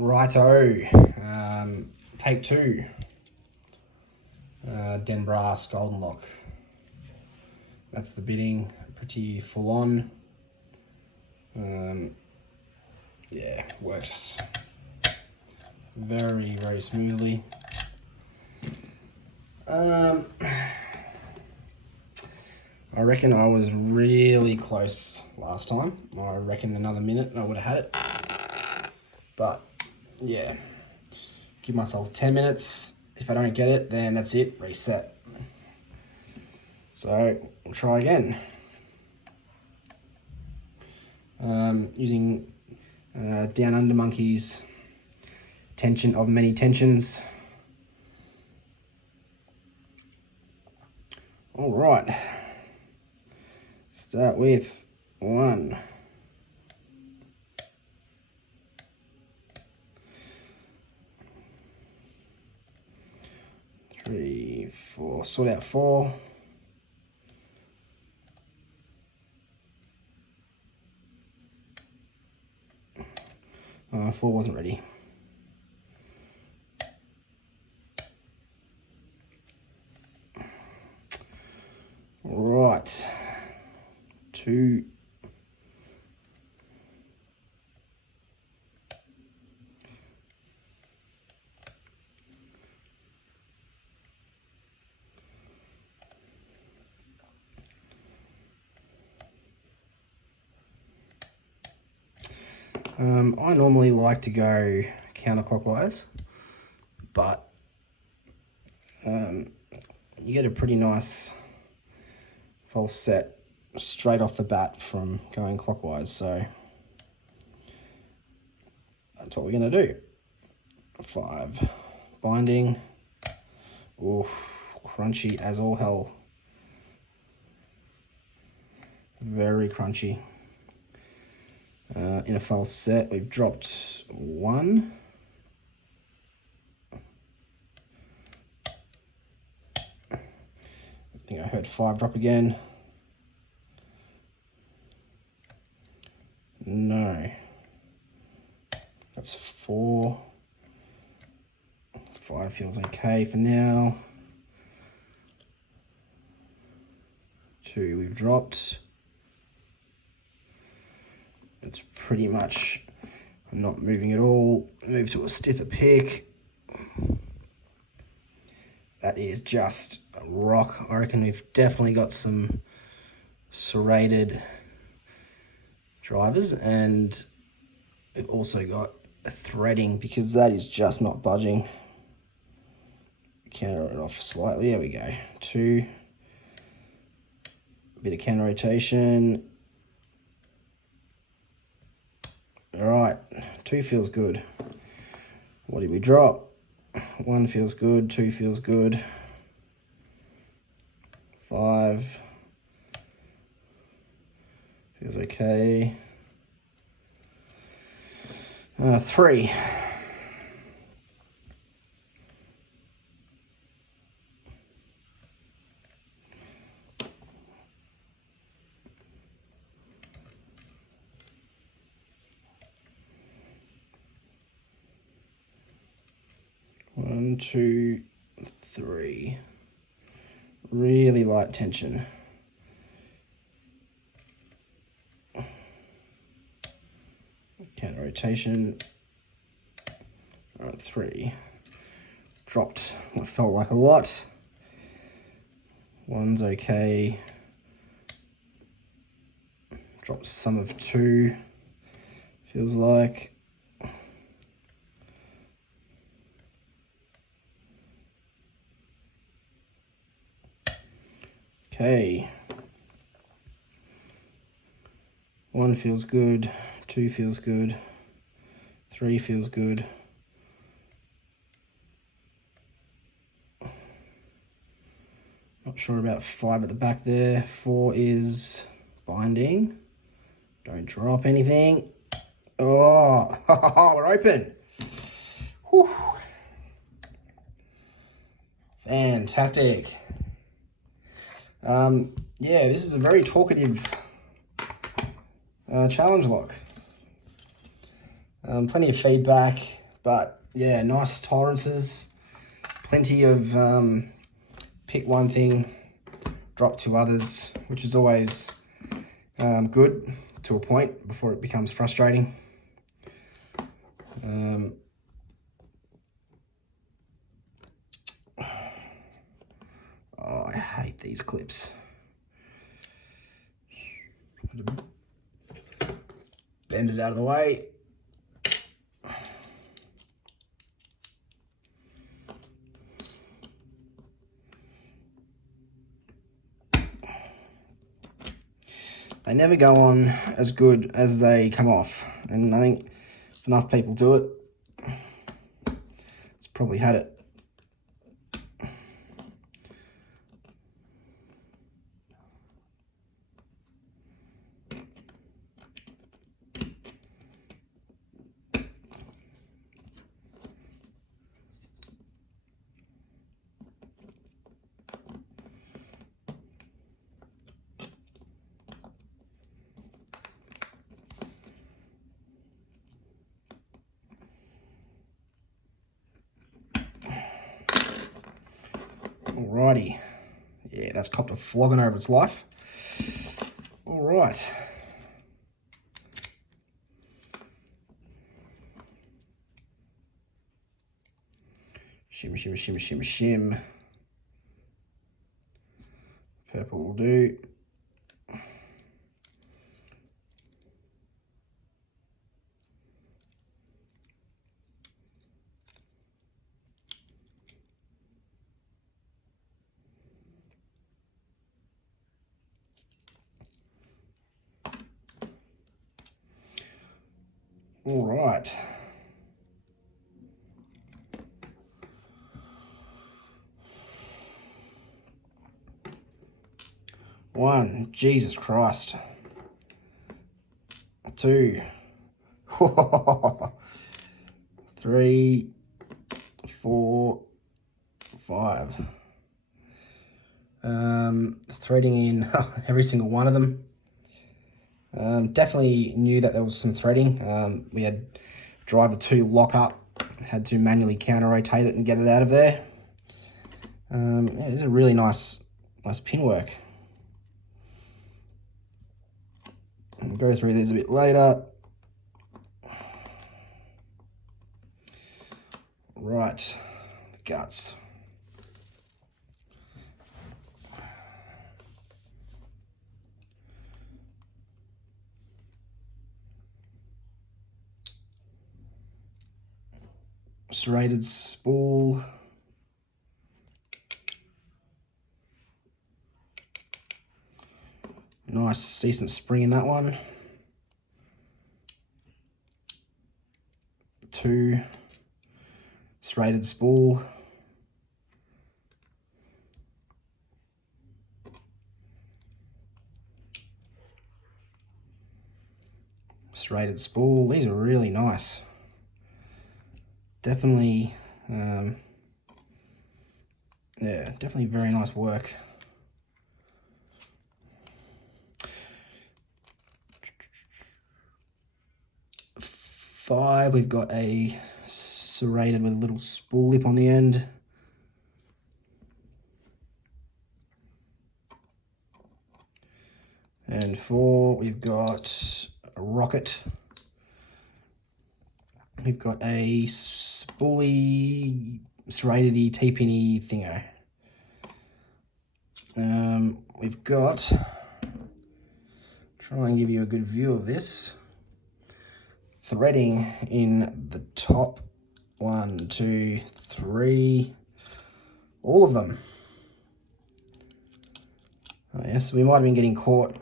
Righto, take two, Den Brass Golden Lock. That's the bidding, pretty full on. Yeah, works very, very smoothly. I reckon I was really close last time. I reckon another minute and I would have had it. But yeah, give myself 10 minutes. If I don't get it, then that's it, reset. So we'll try again. Using Down Under Monkeys, Tension of Many Tensions. All right, start with 1. 3, 4, sort out 4. 4 wasn't ready. Right, 2. I normally like to go counterclockwise, but you get a pretty nice false set straight off the bat from going clockwise, so that's what we're going to do. 5, binding. Ooh, crunchy as all hell. Very crunchy. In a false set, we've dropped 1. I think I heard 5 drop again. No. That's 4. 5 feels okay for now. 2 we've dropped. It's pretty much, I'm not moving at all. Move to a stiffer pick. That is just a rock. I reckon we've definitely got some serrated drivers, and we've also got a threading because that is just not budging. Counter it off slightly. There we go. 2. Bit of counter rotation. All right, 2 feels good. What did we drop? 1 feels good, 2 feels good. 5 feels okay. 3. One, 2, 3. Really light tension. Counter rotation. All right, 3. Dropped what felt like a lot. 1's okay. Dropped some of 2. Feels like. Okay. 1 feels good, 2 feels good, 3 feels good. Not sure about 5 at the back there. 4 is binding. Don't drop anything. Oh, we're open. Whew. Fantastic. Yeah, this is a very talkative challenge lock. Plenty of feedback, But yeah, nice tolerances. Plenty of pick one thing, drop two others, which is always good to a point before it becomes frustrating. Oh, I hate these clips. Bend it out of the way. They never go on as good as they come off. And I think if enough people do it, it's probably had it. Alrighty. Yeah, that's copped a flogging over its life. Alright. Shim, shim, shim, shim, shim. Purple will do. All right. One, Jesus Christ. Two. 3, 4, 5. Threading in every single one of them. Definitely knew that there was some threading. We had driver 2 lock up, had to manually counter rotate it and get it out of there. Yeah, it's a really nice pin work. I'll go through these a bit later. Right, the guts. Serrated spool. Nice, decent spring in that one. 2, serrated spool. Serrated spool. These are really nice. Definitely, yeah, definitely very nice work. Five, we've got a serrated with a little spool lip on the end. And 4, we've got a rocket. We've got a spoolie, serrated-y, T-pin-y thingo. We've got, try and give you a good view of this, threading in the top 1, 2, 3, all of them. Oh, yes, we might have been getting caught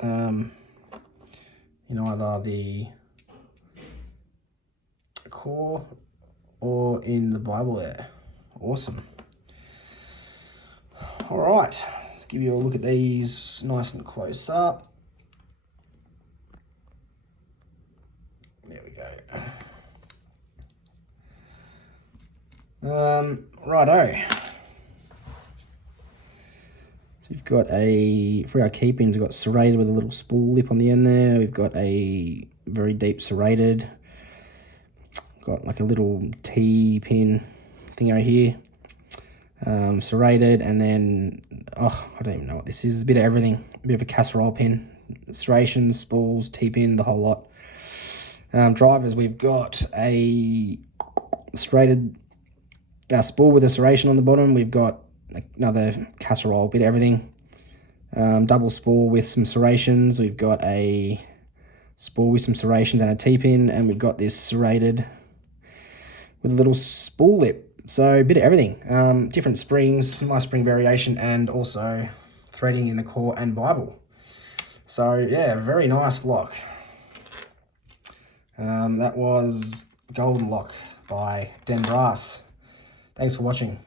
in either the core or in the Bible there. Awesome. All right, let's give you a look at these nice and close up. There we go. Righto. So we've got for our key pins, we've got serrated with a little spool lip on the end there. We've got a very deep serrated. Got like a little T-pin thingo here. Serrated, and then, I don't even know what this is. A bit of everything. A bit of a casserole pin. Serrations, spools, T-pin, the whole lot. Drivers, we've got a serrated spool with a serration on the bottom. We've got another casserole, bit of everything. Double spool with some serrations. We've got a spool with some serrations and a T-pin, and we've got this serrated with a little spool lip. So a bit of everything. Different springs, my spring variation, and also threading in the core and Bible. So yeah, very nice lock. That was Golden Lock by Den Brass. Thanks for watching.